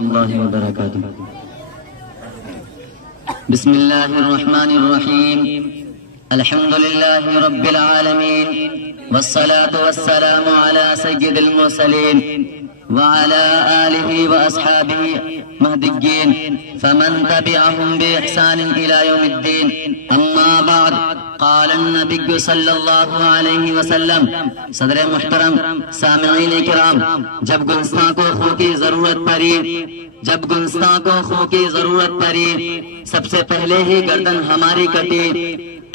الله وبركاته. بسم الله الرحمن الرحيم. الحمد لله رب العالمين، والصلاة والسلام على سيد المرسلين وعلى آله وأصحابه مهديين فمن تبعهم بإحسان إلى يوم الدين. أما بعد، قال النبي صلی اللہ علیہ وسلم. صدر محترم، سامعین کرام، جب گلستان کو خون کی ضرورت پڑی سب سے پہلے ہی گردن ہماری کٹی.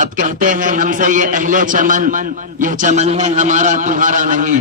اب کہتے ہیں ہم سے یہ اہل چمن، یہ چمن ہے ہمارا تمہارا نہیں.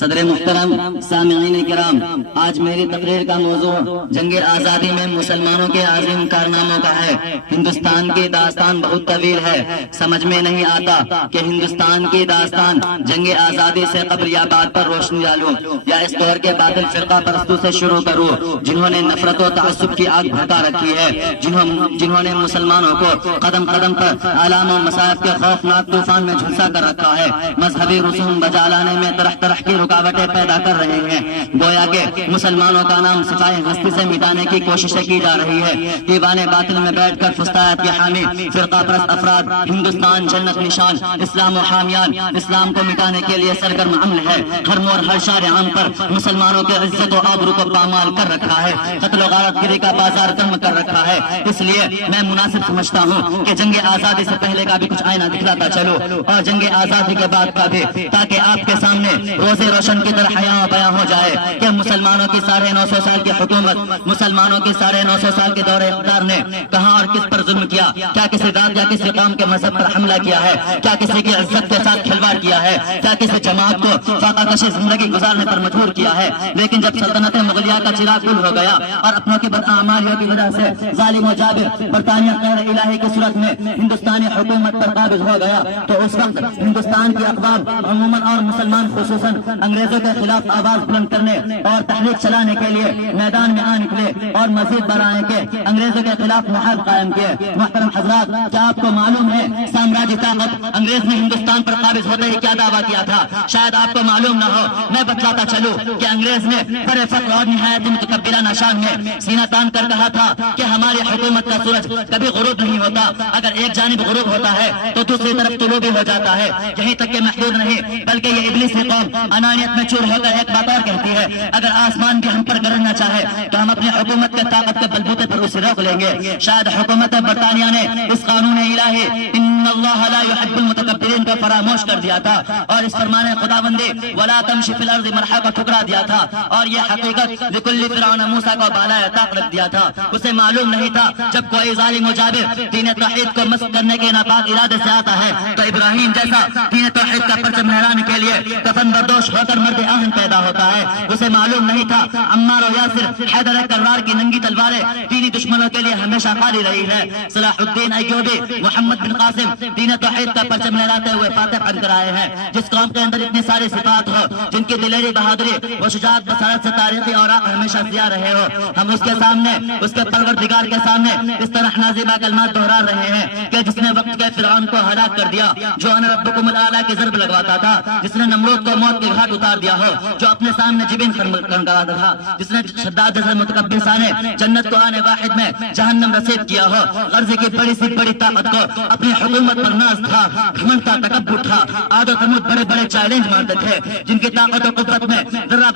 صدر محترم، سامعین کرام، آج میری تقریر کا موضوع جنگ آزادی میں مسلمانوں کے عظیم کارناموں کا ہے. ہندوستان کی داستان بہت طویل ہے، سمجھ میں نہیں آتا کہ ہندوستان کی داستان جنگ آزادی سے قبل یا بعد پر روشنی ڈالوں یا اس دور کے باطل فرقہ پرستوں سے شروع کروں جنہوں نے نفرت و تعصب کی آگ بھڑکا رکھی ہے، جنہوں نے مسلمانوں کو قدم قدم پر علام و مصائب کے خوفناک طوفان میں جھلسا کر رکھا ہے. مذہبی رسوم بجا لانے میں طرح طرح کی رکاوٹیں پیدا کر رہے ہیں. گویا کہ مسلمانوں کا نام صفائے ہستی سے مٹانے کی کوششیں کی جا رہی ہے. دیوان باطل میں بیٹھ کر فسطائیت کے حامی فرقہ پرست افراد ہندوستان جنت نشان، اسلام و حامیان اسلام کو مٹانے کے لیے سرگرم عمل ہے. ہر موڑ ہر شارع عام پر مسلمانوں کے عزت و آبرو کو پامال کر رکھا ہے. قتل و غارت گری کا بازار گرم کر رکھا ہے. اس لیے میں مناسب سمجھتا ہوں کہ جنگ آزادی سے پہلے کا بھی کچھ آئینہ دکھلاتا چلو اور جنگ آزادی کے بعد کا بھی، تاکہ آپ کے سامنے روز روشن کی طرح حیاں بیاں ہو جائے کہ مسلمانوں کی 950 سال کی حکومت، مسلمانوں کی 950 سال کے دور اقتدار نے کہاں اور کس پر ظلم کیا، کیا کسی ذات یا کسی قوم کے مذہب پر حملہ کیا ہے، کیا کسی کی عزت کے ساتھ کھلواڑ کیا ہے، کیا کسی جماعت کو فاقہ کشی زندگی گزارنے پر مجبور کیا ہے. لیکن جب سلطنت مغلیہ کا چراغ گل ہو گیا اور اپنوں کی بدعمالیوں کی وجہ سے ظالم و جابر برطانیہ غیر الہی کی صورت میں ہندوستانی حکومت پر قابض ہو گیا، تو اس وقت ہندوستان کی اقوام عموماً اور مسلمان خصوصاً انگریزوں کے خلاف آواز بلند کرنے اور تحریک چلانے کے لیے میدان میں آ نکلے اور مزید برآنے کے انگریزوں کے خلاف محاذ قائم کیے. محترم حضرات، کیا آپ کو معلوم ہے سامراجی طاقت انگریز نے ہندوستان پر قابض ہوتے ہی کیا دعویٰ کیا تھا؟ شاید آپ کو معلوم نہ ہو، میں بتلاتا چلوں کہ انگریز نے بڑے فخر اور نہایت متکبرانہ شان میں سینہ تان کر کہا تھا کہ ہماری حکومت کا سورج کبھی غروب نہیں ہوتا، اگر ایک جانب غروب ہوتا ہے تو دوسری طرف طلوع بھی ہو جاتا ہے. یہیں تک کہ محدود نہیں بلکہ یہ ابلیسی قوم انانیت میں چور ہو کر ایک بات اور کہتی ہے، اگر آسمان بھی ہم پر گرجنا چاہے تو ہم اپنی حکومت کے طاقت کے بلبوتے پر اسے روک لیں گے. شاید حکومت برطانیہ نے اس قانون الہی ان اللہ لا يحب المتکبرین کو فراموش کر دیا تھا اور اس فرمان خداوندی ولا تمشی فی الارض مرحا کو ٹھکرا دیا تھا اور یہ حقیقت لکل فرعون موسیٰ کو بالائے طاق رکھ دیا تھا. اسے معلوم نہیں تھا جب کوئی ظالم و جابر دین توحید کو مسخ کرنے کے ناپاک ارادے سے آتا ہے تو ابراہیم جیسا دین توحید کا پرچم لہرانے کے لیے کفن بردوش ہو کر مرد آہن پیدا ہوتا ہے. اسے معلوم نہیں تھا عمار و یاسر، حیدر کرار کی ننگی تلواریں دینی دشمنوں کے لیے ہمیشہ خالی رہی ہے. صلاح الدین ایوبی، محمد بن قاسم دین توحید کا پرچم لہراتے ہوئے فاتح بن کر آئے ہیں. جس قوم کے اندر اتنی ساری صفات ہو، جن کی دلیری بہادری و شجاعت بصارت سے تاریخی اوراق ہمیشہ ضیاء رہے ہو، ہم اس کے سامنے، اس کے پروردگار کے سامنے اس طرح نازیبہ کلمات دہرا رہے ہیں کہ جس نے وقت کے فرعون کو ہلاک کر دیا، جو انا ربکم الاعلی کی ضرب لگواتا تھا، جس نے نمرود کو موت کے گھاٹ اتار دیا ہو، جو اپنے سامنے جبین کھنگاتا تھا، جس نے شداد جیسے متکبر سانے جنت کو آنے واحد میں جہنم رسید کیا ہو. غرض کی بڑی سی بڑی طاقت کو اپنی حکومت پر ناز تھا، گھمنڈ تھا، تکبر تھا. عاد و ثمود بڑے بڑے چیلنج مانتے تھے جن کی طاقت و قدرت میں ذرہ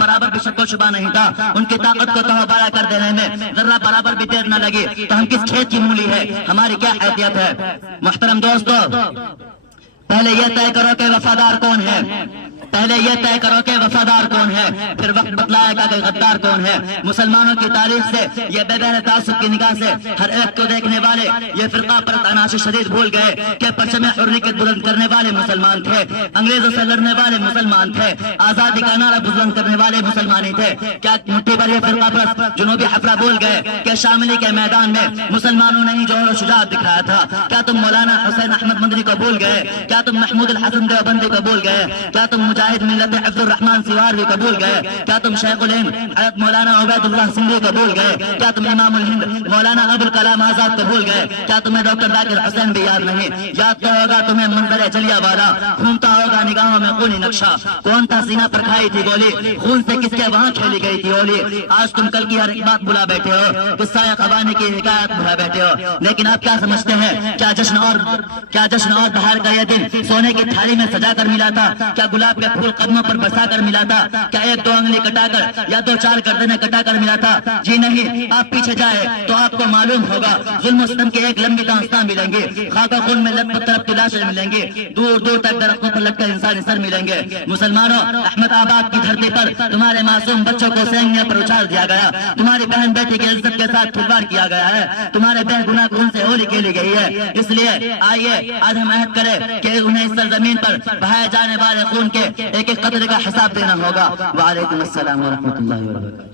برابر بھی شک و شبہ نہیں تھا. ان کی طاقت کو تہو بالا کر دینے میں ذرہ برابر بھی دیر نہ لگی تو ہم کس کھیت کی مولی ہے، ہماری کیا حیثیت ہے؟ محترم دوستو، پہلے یہ طے کرو کہ وفادار کون ہے، پہلے یہ طے کرو کہ وفادار کون ہے، پھر وقت بتلائے گا کہ غدار کون ہے. مسلمانوں کی تاریخ سے یہ بے بہر تعصب کی نگاہ سے ہر ایک کو دیکھنے والے یہ فرقہ پرست عناصر شدید بھول گئے کہ پرچم حریت بلند کرنے والے مسلمان تھے، انگریزوں سے لڑنے والے مسلمان تھے، آزادی کا نعرہ بلند کرنے والے مسلمان ہی تھے. کیا مٹھی پر یہ فرقہ پرست جنوبی حفرہ بھول گئے کہ شاملی کے میدان میں مسلمانوں نے ہی جوہر و شجاعت دکھایا تھا؟ کیا تم مولانا حسین احمد مدنی کو بھول گئے؟ کیا تم محمود الحسن دیوبندی کو بھول گئے؟ کیا تم مجاہد ملت عبد الرحمان سوار بھی قبول گئے؟ کیا تم شیخ الہند حضرت مولانا عبید اللہ سندھی قبول گئے؟ کیا تم امام الہند مولانا ابوالکلام آزاد قبول گئے؟ کیا تمہیں ڈاکٹر ذاکر حسین بھی یاد نہیں؟ یاد تو ہوگا تمہیں منظر جلیہ والا، گھومتا ہوگا نگاہوں میں خونی نقشہ، کون تھا سینہ پر کھائی تھی گولی، خون سے کس کے وہاں کھیلی گئی تھی ہولی۔ آج تم کل کی ہر ایک بات بلا بیٹھے ہو، قصہ قبانے کی حکایت بلا بیٹھے ہو، لیکن آپ کیا سمجھتے ہیں؟ کیا جشن اور بہار کا یہ دن سونے کی تھالی میں سجا کر ملا تھا؟ کیا گلاب کے پھول قدموں پر برسا کر ملا تھا؟ کیا ایک دو انگلی کٹا کر یا دو چار گردنیں کٹا کر ملا تھا؟ جی نہیں، آپ پیچھے جائے تو آپ کو معلوم ہوگا ظلم و ستم کے ایک لمبی داستان ملیں گے، خاک و خون میں لت پت تلاشیں ملیں گے، دور دور تک درختوں پر لگ کر انسانی سر ملیں گے۔ مسلمانوں، احمد آباد کی دھرتی پر تمہارے معصوم بچوں کو سینگنے پر اچھال دیا گیا، تمہاری بہن بیٹی کی عزت کے ساتھ کھلواڑ کیا گیا ہے، تمہارے بے گناہ خون سے ہولی کھیلی گئی ہے۔ اس لیے آئیے آج ہم عہد کریں کہ انہیں اس سرزمین پر بہائے جانے والے خون کے ایک ایک قطرے کا حساب دینا ہوگا۔ وعلیکم السلام ورحمۃ اللہ وبرکاتہ۔